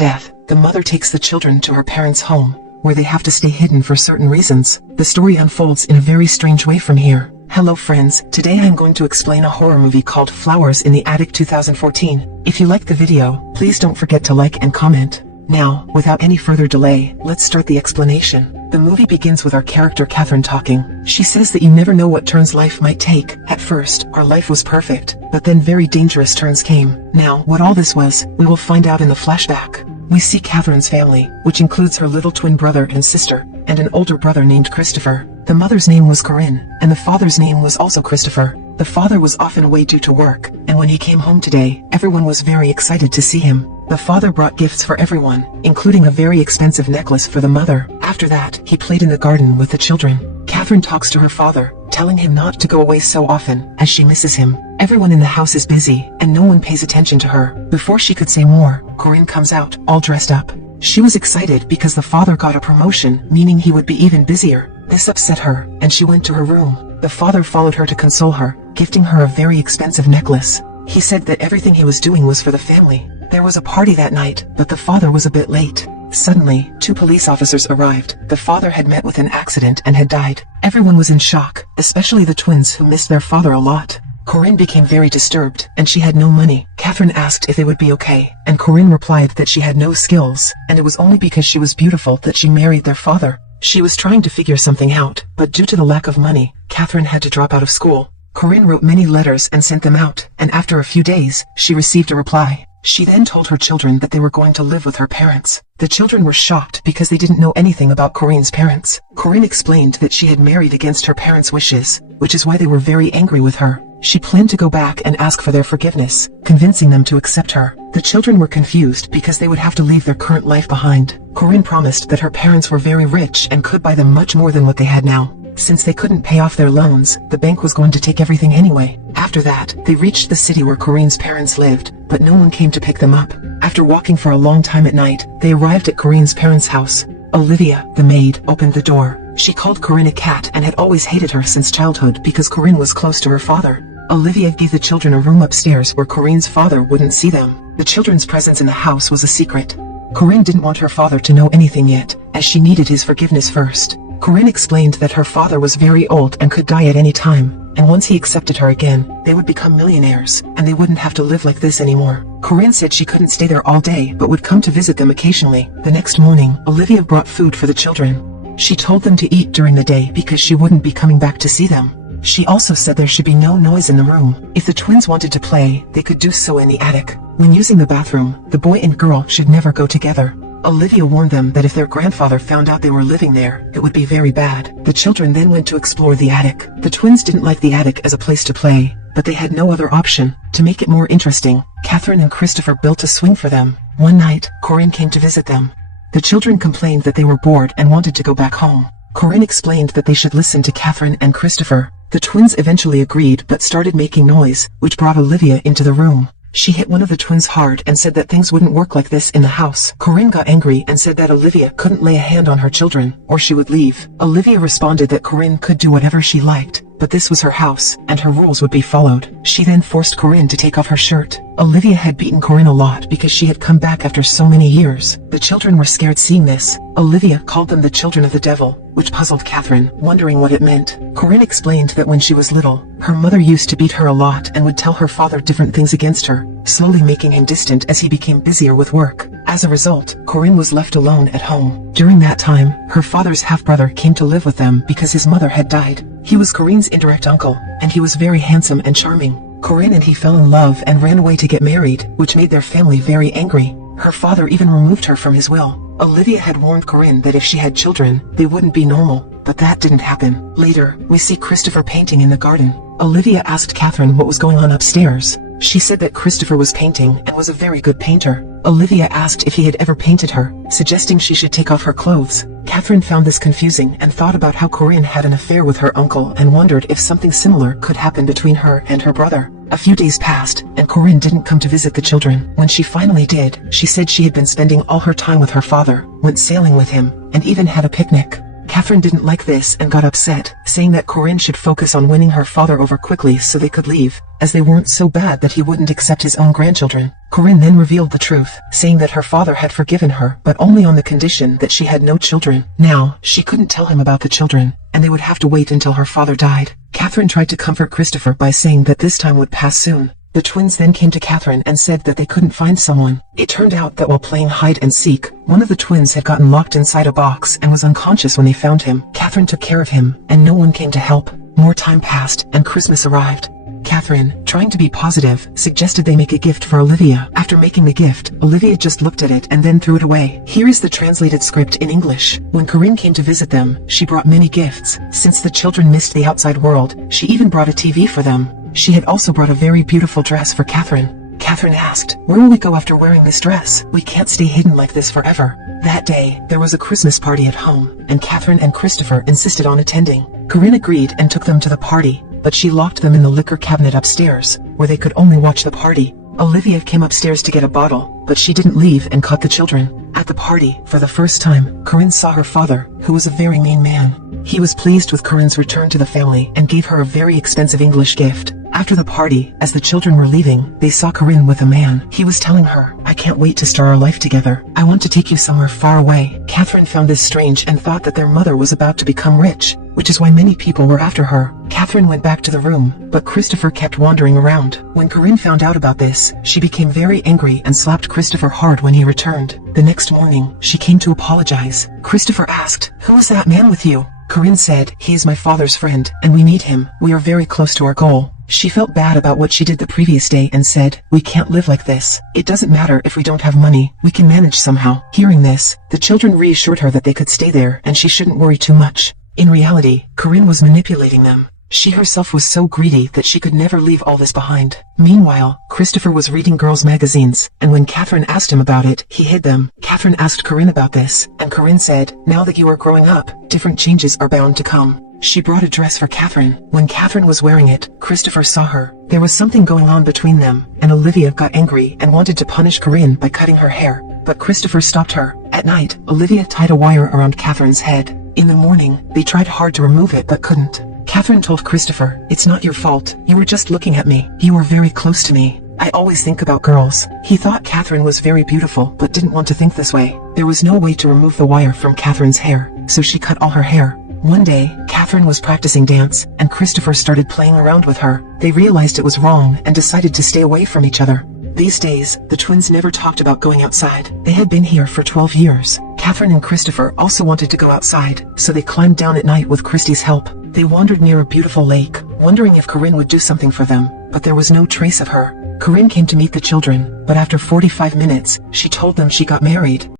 death, the mother takes the children to her parents' home, where they have to stay hidden for certain reasons. The story unfolds in a very strange way from here. Hello friends, today I am going to explain a horror movie called Flowers in the Attic 2014. If you liked the video, please don't forget to like and comment. Now, without any further delay, let's start the explanation. The movie begins with our character Catherine talking. She says that you never know what turns life might take. At first, our life was perfect, but then very dangerous turns came. Now, what all this was, we will find out in the flashback. We see Catherine's family, which includes her little twin brother and sister, and an older brother named Christopher. The mother's name was Corinne, and the father's name was also Christopher. The father was often away due to work, and when he came home today, everyone was very excited to see him. The father brought gifts for everyone, including a very expensive necklace for the mother. After that, he played in the garden with the children. Catherine talks to her father, telling him not to go away so often, as she misses him. Everyone in the house is busy, and no one pays attention to her. Before she could say more, Corinne comes out, all dressed up. She was excited because the father got a promotion, meaning he would be even busier. This upset her, and she went to her room. The father followed her to console her, gifting her a very expensive necklace. He said that everything he was doing was for the family. There was a party that night, but the father was a bit late. Suddenly, 2 police officers arrived. The father had met with an accident and had died. Everyone was in shock, especially the twins who missed their father a lot. Corinne became very disturbed, and she had no money. Catherine asked if they would be okay, and Corinne replied that she had no skills, and it was only because she was beautiful that she married their father. She was trying to figure something out, but due to the lack of money, Catherine had to drop out of school. Corinne wrote many letters and sent them out, and after a few days, she received a reply. She then told her children that they were going to live with her parents. The children were shocked because they didn't know anything about Corinne's parents. Corinne explained that she had married against her parents' wishes, which is why they were very angry with her. She planned to go back and ask for their forgiveness, convincing them to accept her. The children were confused because they would have to leave their current life behind. Corinne promised that her parents were very rich and could buy them much more than what they had now. Since they couldn't pay off their loans, the bank was going to take everything anyway. After that, they reached the city where Corinne's parents lived, but no one came to pick them up. After walking for a long time at night, they arrived at Corinne's parents' house. Olivia, the maid, opened the door. She called Corinne a cat and had always hated her since childhood because Corinne was close to her father. Olivia gave the children a room upstairs where Corinne's father wouldn't see them. The children's presence in the house was a secret. Corinne didn't want her father to know anything yet, as she needed his forgiveness first. Corinne explained that her father was very old and could die at any time, and once he accepted her again, they would become millionaires, and they wouldn't have to live like this anymore. Corinne said she couldn't stay there all day but would come to visit them occasionally. The next morning, Olivia brought food for the children. She told them to eat during the day because she wouldn't be coming back to see them. She also said there should be no noise in the room. If the twins wanted to play, they could do so in the attic. When using the bathroom, the boy and girl should never go together. Olivia warned them that if their grandfather found out they were living there, it would be very bad. The children then went to explore the attic. The twins didn't like the attic as a place to play, but they had no other option. To make it more interesting, Catherine and Christopher built a swing for them. One night, Corinne came to visit them. The children complained that they were bored and wanted to go back home. Corinne explained that they should listen to Catherine and Christopher. The twins eventually agreed but started making noise, which brought Olivia into the room. She hit one of the twins hard and said that things wouldn't work like this in the house. Corinne got angry and said that Olivia couldn't lay a hand on her children, or she would leave. Olivia responded that Corinne could do whatever she liked, but this was her house, and her rules would be followed. She then forced Corinne to take off her shirt. Olivia had beaten Corinne a lot because she had come back after so many years. The children were scared seeing this. Olivia called them the children of the devil, which puzzled Catherine, wondering what it meant. Corinne explained that when she was little, her mother used to beat her a lot and would tell her father different things against her, slowly making him distant as he became busier with work. As a result, Corinne was left alone at home. During that time, her father's half-brother came to live with them because his mother had died. He was Corinne's indirect uncle, and he was very handsome and charming. Corinne and he fell in love and ran away to get married, which made their family very angry. Her father even removed her from his will. Olivia had warned Corinne that if she had children, they wouldn't be normal, but that didn't happen. Later, we see Christopher painting in the garden. Olivia asked Catherine what was going on upstairs. She said that Christopher was painting and was a very good painter. Olivia asked if he had ever painted her, suggesting she should take off her clothes. Catherine found this confusing and thought about how Corinne had an affair with her uncle and wondered if something similar could happen between her and her brother. A few days passed, and Corinne didn't come to visit the children. When she finally did, she said she had been spending all her time with her father, went sailing with him, and even had a picnic. Catherine didn't like this and got upset, saying that Corinne should focus on winning her father over quickly so they could leave. as they weren't so bad that he wouldn't accept his own grandchildren. Corinne then revealed the truth, saying that her father had forgiven her, but only on the condition that she had no children. Now, she couldn't tell him about the children, and they would have to wait until her father died. Catherine tried to comfort Christopher by saying that this time would pass soon. The twins then came to Catherine and said that they couldn't find someone. It turned out that while playing hide and seek, one of the twins had gotten locked inside a box and was unconscious when they found him. Catherine took care of him, and no one came to help. More time passed, and Christmas arrived. Catherine, trying to be positive, suggested they make a gift for Olivia. After making the gift, Olivia just looked at it and then threw it away. Here is the translated script in English. When Corinne came to visit them, she brought many gifts. Since the children missed the outside world, she even brought a TV for them. She had also brought a very beautiful dress for Catherine. Catherine asked, "Where will we go after wearing this dress? We can't stay hidden like this forever." That day, there was a Christmas party at home, and Catherine and Christopher insisted on attending. Corinne agreed and took them to the party, but she locked them in the liquor cabinet upstairs, where they could only watch the party. Olivia came upstairs to get a bottle, but she didn't leave and caught the children. At the party, for the first time, Corinne saw her father, who was a very mean man. He was pleased with Corinne's return to the family and gave her a very expensive English gift. After the party, as the children were leaving, they saw Corinne with a man. He was telling her, "I can't wait to start our life together. I want to take you somewhere far away." Catherine found this strange and thought that their mother was about to become rich, which is why many people were after her. Catherine went back to the room, but Christopher kept wandering around. When Corinne found out about this, she became very angry and slapped Christopher hard when he returned. The next morning, she came to apologize. Christopher asked, "Who is that man with you?" Corinne said, "He is my father's friend, and we need him. We are very close to our goal." She felt bad about what she did the previous day and said, "We can't live like this. It doesn't matter if we don't have money. We can manage somehow." Hearing this, the children reassured her that they could stay there and she shouldn't worry too much. In reality, Corinne was manipulating them. She herself was so greedy that she could never leave all this behind. Meanwhile, Christopher was reading girls' magazines, and when Catherine asked him about it, he hid them. Catherine asked Corinne about this, and Corinne said, "Now that you are growing up, different changes are bound to come." She brought a dress for Catherine. When Catherine was wearing it, Christopher saw her. There was something going on between them, and Olivia got angry and wanted to punish Corinne by cutting her hair, but Christopher stopped her. At night, Olivia tied a wire around Catherine's head. In the morning, they tried hard to remove it but couldn't. Catherine told Christopher, "It's not your fault. You were just looking at me. You were very close to me. I always think about girls." He thought Catherine was very beautiful but didn't want to think this way. There was no way to remove the wire from Catherine's hair, so she cut all her hair. One day, Catherine was practicing dance, and Christopher started playing around with her. They realized it was wrong and decided to stay away from each other. These days, the twins never talked about going outside. They had been here for 12 years. Catherine and Christopher also wanted to go outside, so they climbed down at night with Christy's help. They wandered near a beautiful lake, wondering if Corinne would do something for them, but there was no trace of her. Corinne came to meet the children, but after 45 minutes, she told them she got married.